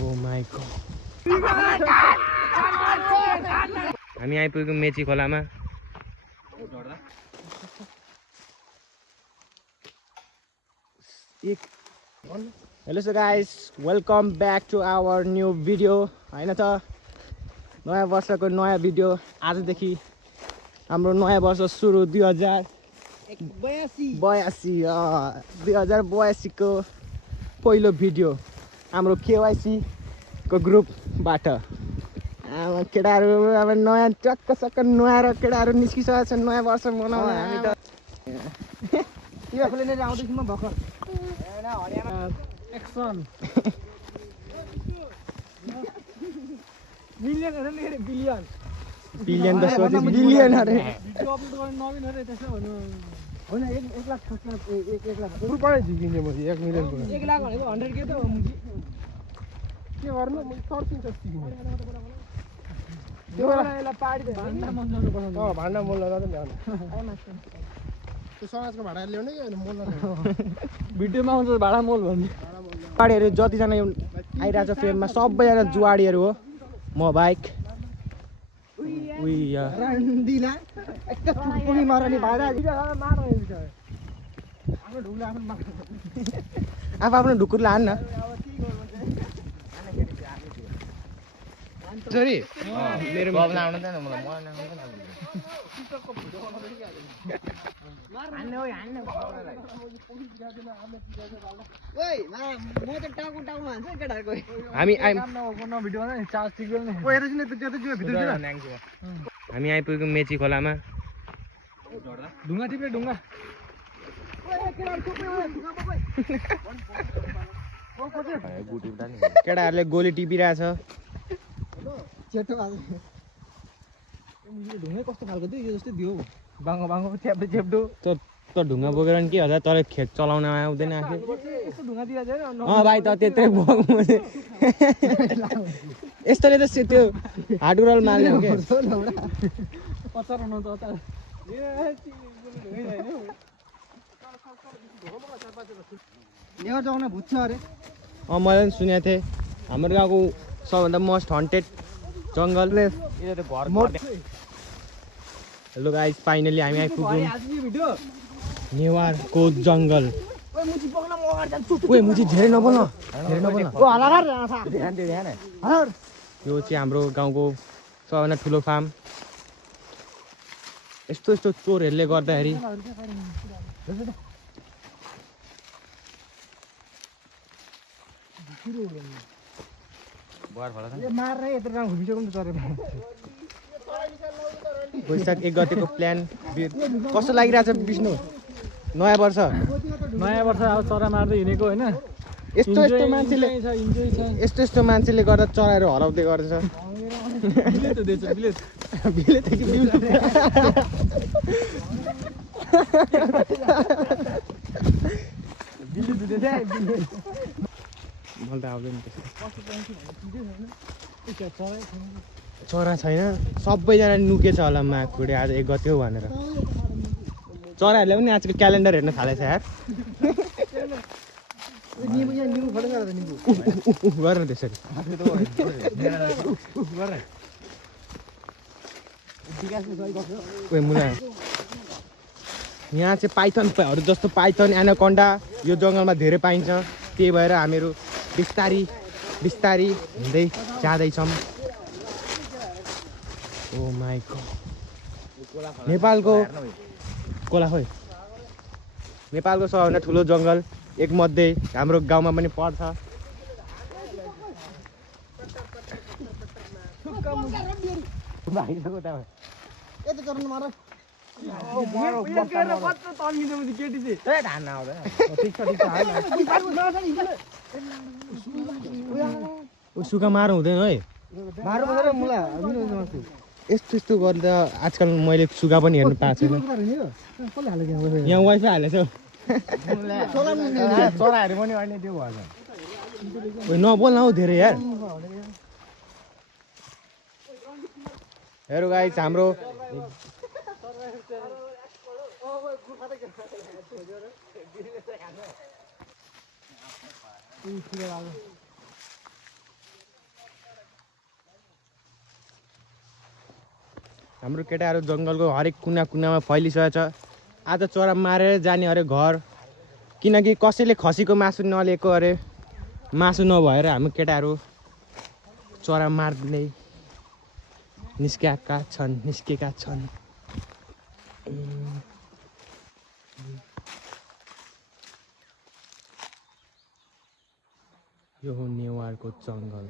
Oh my god. हामी आइपुग्यौँ मेची खोलामा। Hello so guys, welcome back to our new video. हैन त नयाँ वर्षको नयाँ भिडियो आजदेखि हाम्रो नयाँ वर्ष सुरु 2082 को पहिलो भिडियो हाम्रो केवाइसी को ग्रुपबाट। केटाहरू अब नयाँ टक्क नुहाएर केटाहरू निस्किसकेको छ नयाँ वर्ष मनाउन। हामी त खोलेर आउँदैछु म भर्खर एक्सन मिलियन अरे नि बिलियन बिलियन त सोचे बिलियन अरे भिडियो अपलोड गर्न नबिन अरे त्यसो भन्नु होइन 1 लाख सोच्न 1 लाख रुपैयाँ झिकिने म 1 मिलियन 1 लाख भनेको 100 के त हो के गर्नु म सर्चिङ सक्दिन त्यो बेला पार्टी त भान्डा मन्जाउनु पर्छ भान्डा मोल लगाएर ल्याउनु त्यो समाजको भाडा ल्याउने कि मोल भिडियोमा आउँछ भाडा मोल भन्ने जुवाडीहरू जतिजना आइरहेको छ फ्रेममा सबैजना जुवाडीहरू हो, म बाइक। रन्दिला एकटा पुनी मारनी भाडा मार्न आफ्नो ढुङ्गा आफ्नो मार्न आफ्नो ढुकुरले हान्न। सरी मेरो बाबु आउनु त मलाई म हामी आइपुग्यौँ मेची खोलामा। ढुङ्गा टिप्रे ढुङ्गा केटाहरूले गोली टिपिरहेछ। ढुङ्गा कस्तो खालको थियो यो जस्तै दियो बाङ्गो बाङ्गो च्याप्टो च्याप्टो त ढुङ्गा बोकेर नि के होला, तर खेत चलाउन आउँदैन आफै। यस्तो ढुङ्गा दिएर चाहिँ भाइ त त्यत्रै बोक्नु यस्तोले त त्यो हाडुरल मार्ने हो क्या। अचार हुनु त अचार नेवर जगाउन भुत्छ अरे। मैले पनि सुनेको थिएँ हाम्रो गाउँको सबभन्दा मोस्ट हन्टेड जङ्गल। हेलो गाइस, फाइनली हामी आइपुग्यौँ नेवारको जङ्गल। मुची धेरै नबोल्न। यो चाहिँ हाम्रो गाउँको सबभन्दा ठुलो फार्म। यस्तो चोरहरूले गर्दाखेरि वैशाख 1 गतेको प्लान कस्तो लागिरहेछ विष्णु? नयाँ वर्ष अब चरा मार्दै हिँडेको होइन। यस्तो मान्छेले गर्दा चराहरू हराउँदै गर्छ। मलाई त आउँदैन चरा छैन, सबैजना नुकेछ होला माघखुडे आज 1 गते हो भनेर। चराहरूले पनि आजको क्यालेन्डर हेर्न थालेछ यार। गरेर त्यसरी मुला यहाँ चाहिँ पाइथनहरू जस्तो पाइथन एनाकोन्डा यो जङ्गलमा धेरै पाइन्छ। त्यही भएर हामीहरू बिस्तारी हिँड्दै जाँदैछौँ। ओ माई गॉड, नेपालको सबभन्दा ठुलो जङ्गल एक मध्ये हाम्रो गाउँमा पनि पर्छ। सुका मार हुँदैन है, यस्तो गर्दा आजकल मैले सुगा पनि हेर्नु पाएको छैन। यहाँ वाइफाई हालेछ चराहरू पनि अहिले त्यो भएछ। नबोल्न हौ धेरै यार। हेरो गाइस, हाम्रो हाम्रो केटाहरू जङ्गलको हरेक कुना कुनामा फैलिसकेको छ। आज चरा मारेर जाने अरे घर, किनकि कसैले खसीको मासु नलिएको अरे। मासु नभएर हाम्रो केटाहरू चरा मार्दै निस्केका छन्। यो हो नेवारको जङ्गल।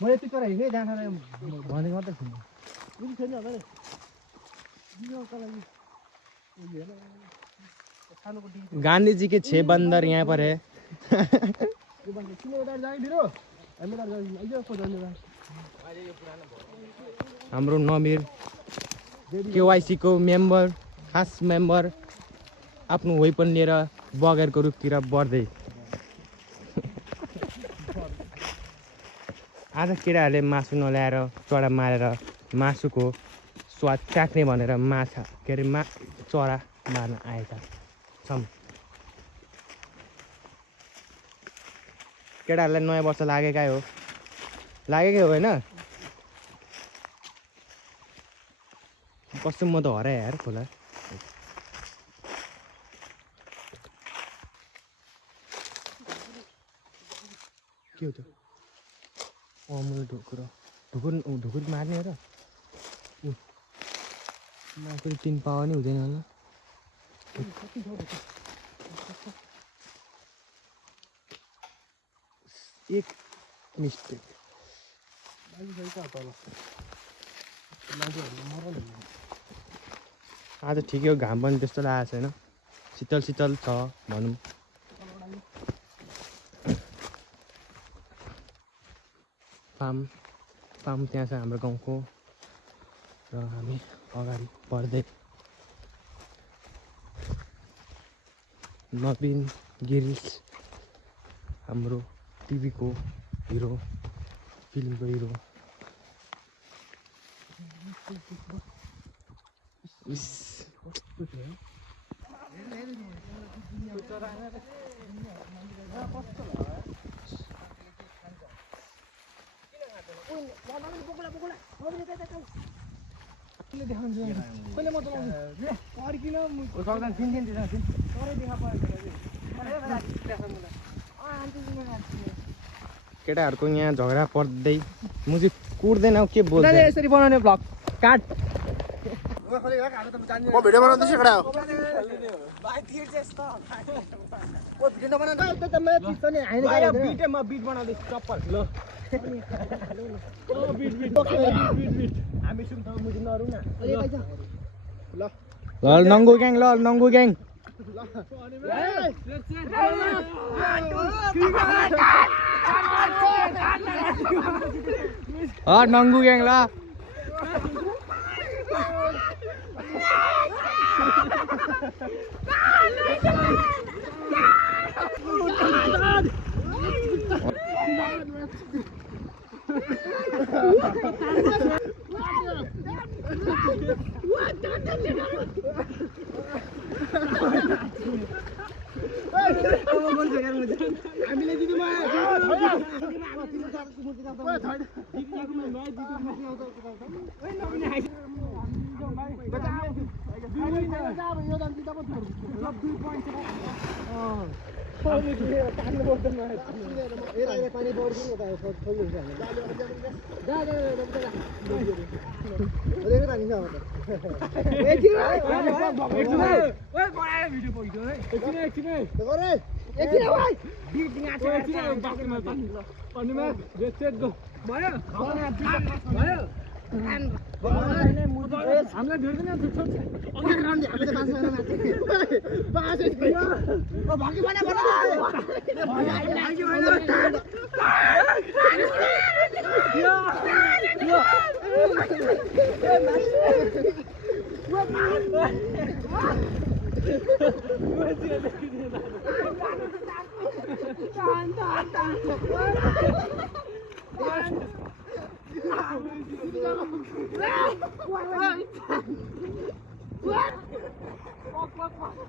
मैले त्यो चरा हिँडेँ जहाँ भनेको मात्रै थिएन। गांधी जी के 6 बंदर यहाँ पर है। हाम्रो नमिर केवाइसी को मेम्बर, खास मेम्बर आफ्नो वेपन लिएर बगेरको रुखतिर बढ्दै। आज केटाहरूले मासु नल्याएर चरा मारेर मासुको स्वाद चाख्ने भनेर माछा के अरे चरा मार्न आएका छन्। केटाहरूलाई नयाँ वर्ष लागेकै हो होइन? कस्तो म त हराएँ यार खोला। के हो त्यो? मैले ढुकुर मार्ने हो र? फेरि 3 पावा नि हुँदैन होला। एक मिस्टेक। आज ठिकै हो, घाम पनि त्यस्तो लागेको छैन, शीतल छ भनौँ। फार्म त्यहाँ छ हाम्रो गाउँको र हामी अगाडि बढ्दै। नवीन गिरीश हाम्रो टिभीको हिरो, फिल्मको हिरो। केटाहरूको यहाँ झगडा पर्दै म चाहिँ कुर्दैन के बोल्छ यसरी बनाउने भ्लग काट। म भिडियो बनाउँदैछु कडा हो। बिट बनाउँदैछु चप्पल ल। हामी सुन्छौँ मुझे नरु न ल नङ्गु ग्याङ नङ्गु ग्याङ ल। What?